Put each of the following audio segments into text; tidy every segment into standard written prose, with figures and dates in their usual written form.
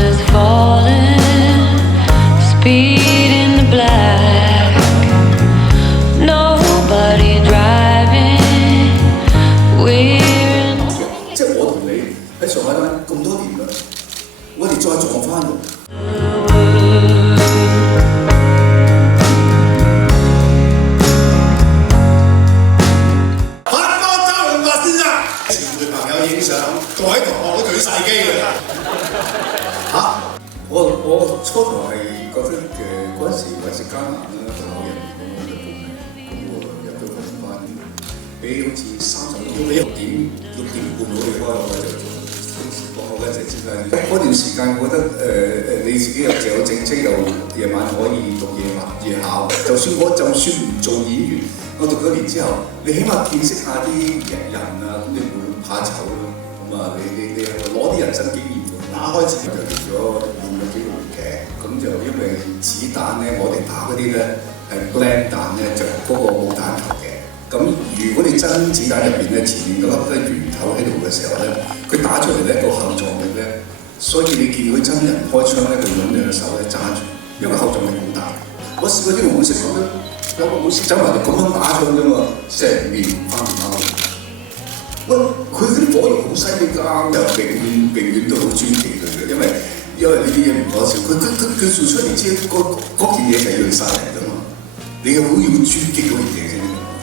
is falling, speed in the black. Nobody driving, we're in 即係我同你喺上海灣咁多年啦，我哋再撞翻喎。影相，各位同學都舉晒機㗎啦嚇！我初頭係覺得嗰陣時為食艱難啦，就有人咁我就報名，咁我入咗訓練班，俾好似30要俾6點半我哋開我就做放學嗰陣時間。嗰段時間我覺得你自己又有正職又夜晚可以讀夜校，就算唔做演員，我讀咗年之後，你起碼見識下啲人啊，咁你會怕醜咯。咁啊，你係攞啲人生經驗打開始就變咗換咗幾部劇，咁就因為子彈咧，我哋打嗰啲咧係 blend 彈咧，就嗰個冇彈頭嘅。咁如果你真子彈入邊咧，前面嗰粒圓頭喺度嘅時候咧，佢打出嚟咧個後撞力咧，所以你見佢真人開槍咧，佢兩隻手咧揸住，因為後撞力好大。我試過啲武師咁樣，有個武師走埋嚟咁樣打槍啫嘛，成面翻唔翻？喂，佢嗰啲火藥好犀利㗎，又永遠都好尊敬佢嘅，因為呢啲嘢唔講笑，佢做出嚟之後，嗰件嘢係要殺人㗎嘛，你好要尊敬嗰件嘢先，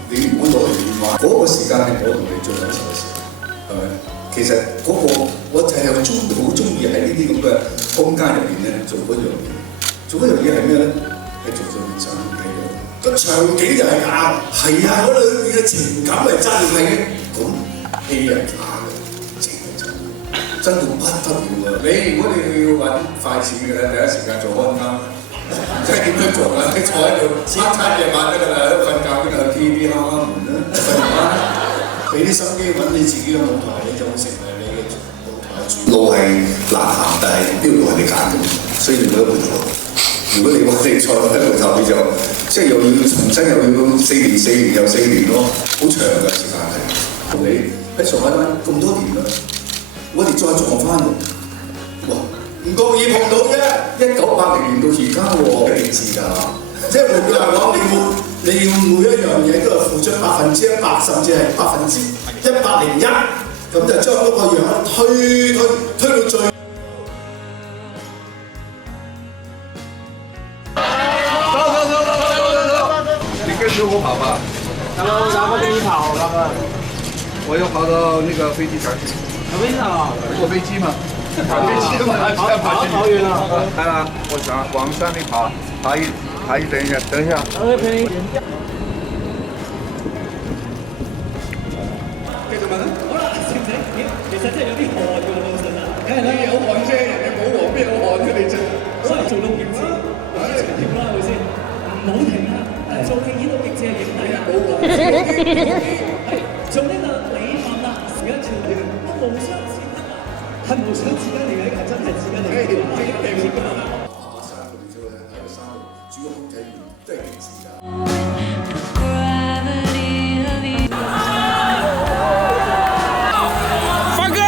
你唔好攞嚟亂話。嗰個時間係我同你最享受嘅時候，係咪？其實嗰個我就係好中意喺呢啲咁嘅空間入邊咧做嗰樣嘢，做嗰樣嘢係咩咧？係做咗件衫嘅樣，個場景就係假，係啊，嗰裏面嘅情感係真係咁。戲係假嘅，情係真嘅，真到不得了啊！如果你要揾快錢嘅咧，第一時間做看更，唔知點樣做啊？你坐喺度餐夜晚得㗎啦，喺度瞓覺邊度 TVB 敲門啦，瞓完俾啲心機揾你自己嘅舞台，你就會成為你嘅舞台主。路係難行，但係呢條路係你揀嘅，所以你冇得回頭。如果你話你坐喺度頭，你就即係又要重新又要4年又4年咯，好長嘅時間係。同你喺上海灣咁多年啦，我哋再撞翻喎，哇！唔覺意碰到啫，1980年到而家喎，你知㗎，即係換句話講，你要每一樣嘢都係付出100%，甚至係101%，咁就將嗰個樣推到最。走！你跟着我跑吧。Hello，然後跟你跑，哥哥。我要跑到那个飞机场去。飛機場啊？坐飛機嘛？跑飛機嘛？跑遠啦。係啊，我想往山裡跑，等一下。OK。繼續問啦。好啦，食唔食？其實真係有啲汗㗎喎，老實啊。梗係啦，有汗啫，人哋冇汗邊有汗嘅你啫。都係做到極致，長條啦，係咪先？唔好停啊！做戲演到極致係影帝啊！冇汗。做呢個理論啦，時間長啲，都無雙字根啊，係無雙字根嚟嘅，係真係字根嚟嘅，係字根啊！爬山嗰啲啫，喺個山度煮個空仔麵，真係極致㗎。發哥！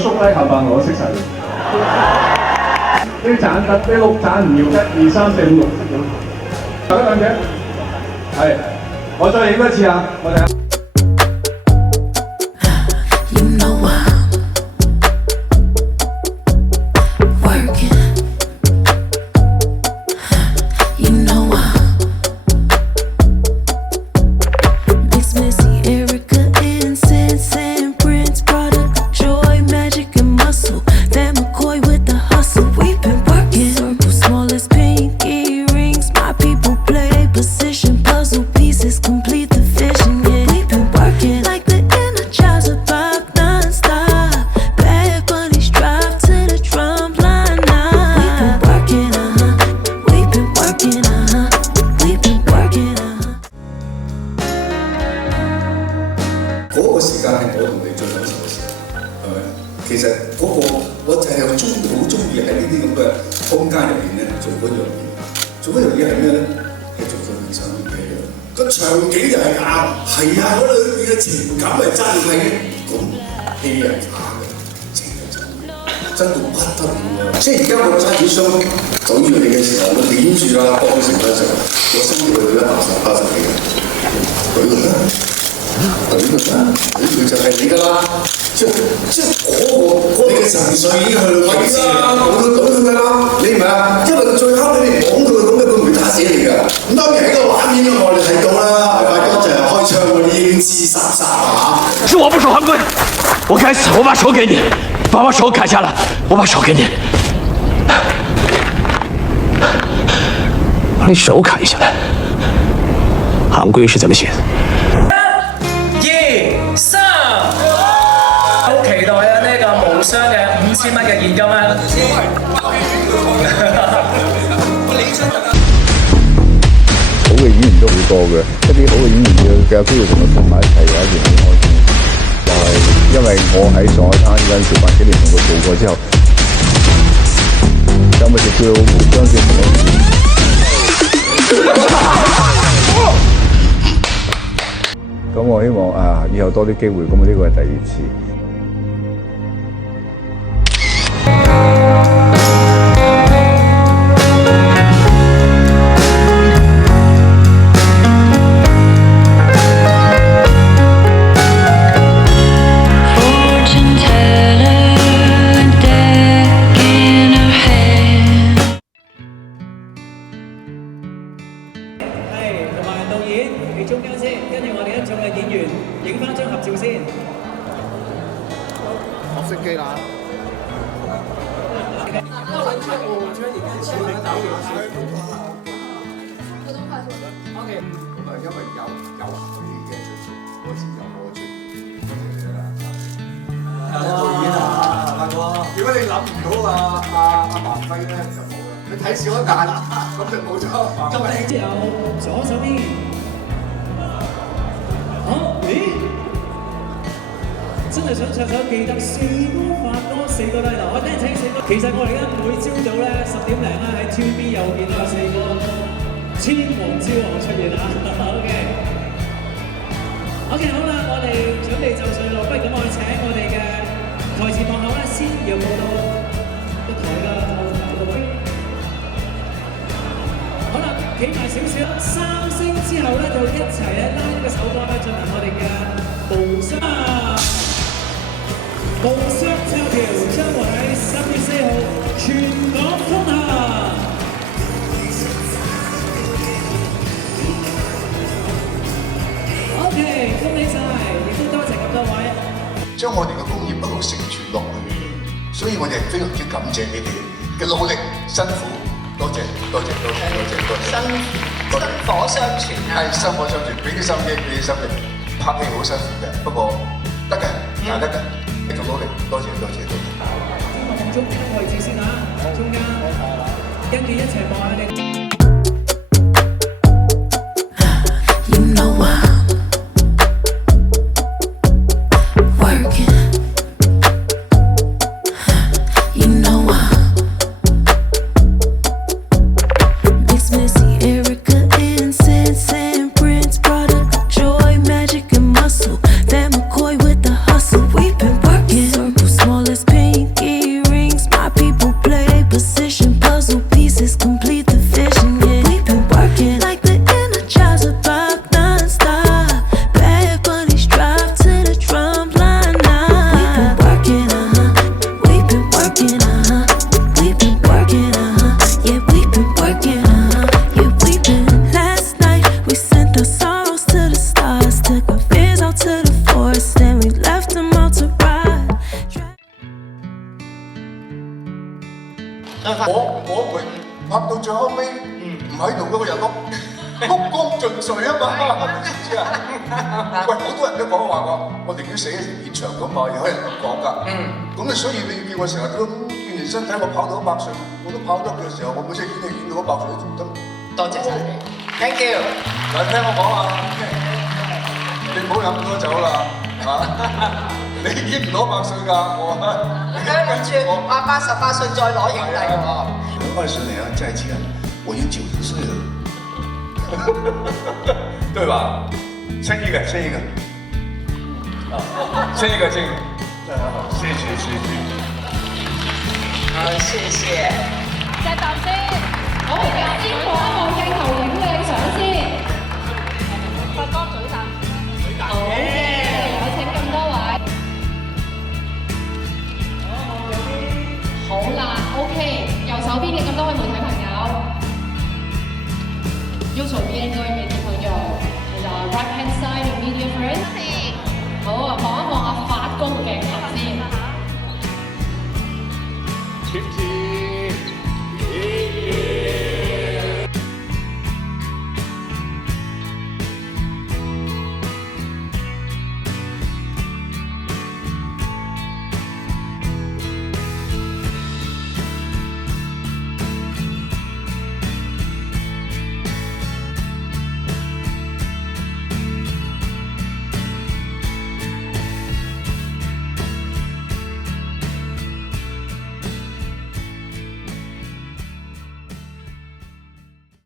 叔咧冚唪唥我識晒。呢盞得，呢6盞唔要，1、2、3、4、5、6，得兩隻。係，我再影多次啊，我睇下。Puzzle pieces complete the vision, yeah. 其實嗰個我就係好中意喺呢啲咁嘅空間入邊咧做嗰樣嘢。做嗰樣嘢係咩咧？係做到現實嘅嘢。個場景就係假，係啊，嗰裏邊嘅情感係真係嘅。咁戲係假嘅，情係真嘅，真到不得了啊！即係而家個揸住箱走住你嘅時候，我點住啊幫佢食嘅時候，我心跳去到180幾嘅，佢覺得。佢就係你㗎啦，即係嗰你嘅情緒已經去到極致啦，我都咁㗎啦，你唔係啊？因為最後你哋講到佢咁嘅，佢唔會打死你㗎。咁當然喺個畫面我哋睇到啦，係咪？多謝開槍嗰啲英姿颯颯啊！是我不守行規，我該死，我把手給你，把手砍下來，我把手給你，把你手砍下來，行規是怎麼寫的？好期待啊！呢個無雙嘅5000蚊嘅現金啊！好嘅演員都好多嘅，一啲好嘅演員嘅有機會同佢放埋一齊嘅一件好開心，就係因為我喺上海灘嗰陣時8幾年同佢做過之後，有咪就叫無雙先同我咁我希望以後多啲機會，咁呢個係第2次。熄機啦！咁因為有佢嘅出現，我先有我出現。導演啊，大哥！如果你諗唔到阿華輝咧，就冇啦。你睇少一眼，咁就冇咗華輝。之後左手邊，咦？真係想唱首記得4歌發歌4個低流，我聽請4歌。其實我哋而家每朝早咧10點零咧喺 TVB 又見到4個千王之王出現啊 ！OK 好啦，我哋準備就緒咯，不如咁我哋請我哋嘅台前幕後咧先要報到個台嘅後位。好啦，企埋少少，3聲之後咧就一齊咧拉呢個手歌咧進行我哋嘅無雙。無雙跳條將會喺3月4號全港風行。OK， 恭喜晒，亦都多謝咁多位。將我哋嘅工業一路承傳落去，所以我哋非常之感謝你哋嘅努力辛苦，多謝。薪火相傳係薪火相傳，俾啲心機，俾啲心力，拍戲好辛苦嘅，不過得嘅，捱得嘅。繼續努力，多謝。望中間位置先嚇，中間，跟住一齊望下你。You know I'm working. You know I'm Mix Missy, Erica, Incense, and Prince, product, joy, magic, and muscle. Van McCoy with the hustle. We've been working. Circle small as pinky rings. My people play position. Puzzle pieces complete the vision. Yeah, we've been working like the Energizer Bunny non-stop. Bad bunnies drive to the drum line now. We've been working, We've been working, We've been working, Yeah, we've been working, Yeah, we've been. Last night we sent our sorrows to the stars. Took our fears out to the forest. And we left them out to ride. 我們拍到最後尾唔喺度嗰個人碌光盡碎啊嘛，知唔知啊？喂，好多人都講話我寧願死喺現場咁嘛，有人咁講㗎。咁所以你叫我成日都鍛鍊身體，我跑到100歲，我都跑得嘅時候，我每次演戲演到100歲都仲得。多謝晒你 ，thank you。嗱，聽我講啊，你唔好飲咁多酒啦，嚇！你益唔到100歲㗎，我跟住我88歲再攞影帝喎。 20年再見，我已經90歲了，對吧？親一個，親一個，親一個，親一個，謝謝。好，謝謝。隻啖先，好，而家先望一望鏡頭影靚相先。發哥嘴啖。好嘅，有請咁多位。好啦 ，OK， 右手邊嘅咁多位媒體朋友，右手邊各位媒體朋友，其實 right hand side 嘅 media friend。好啊，望一望阿發哥嘅鏡頭先。貼住。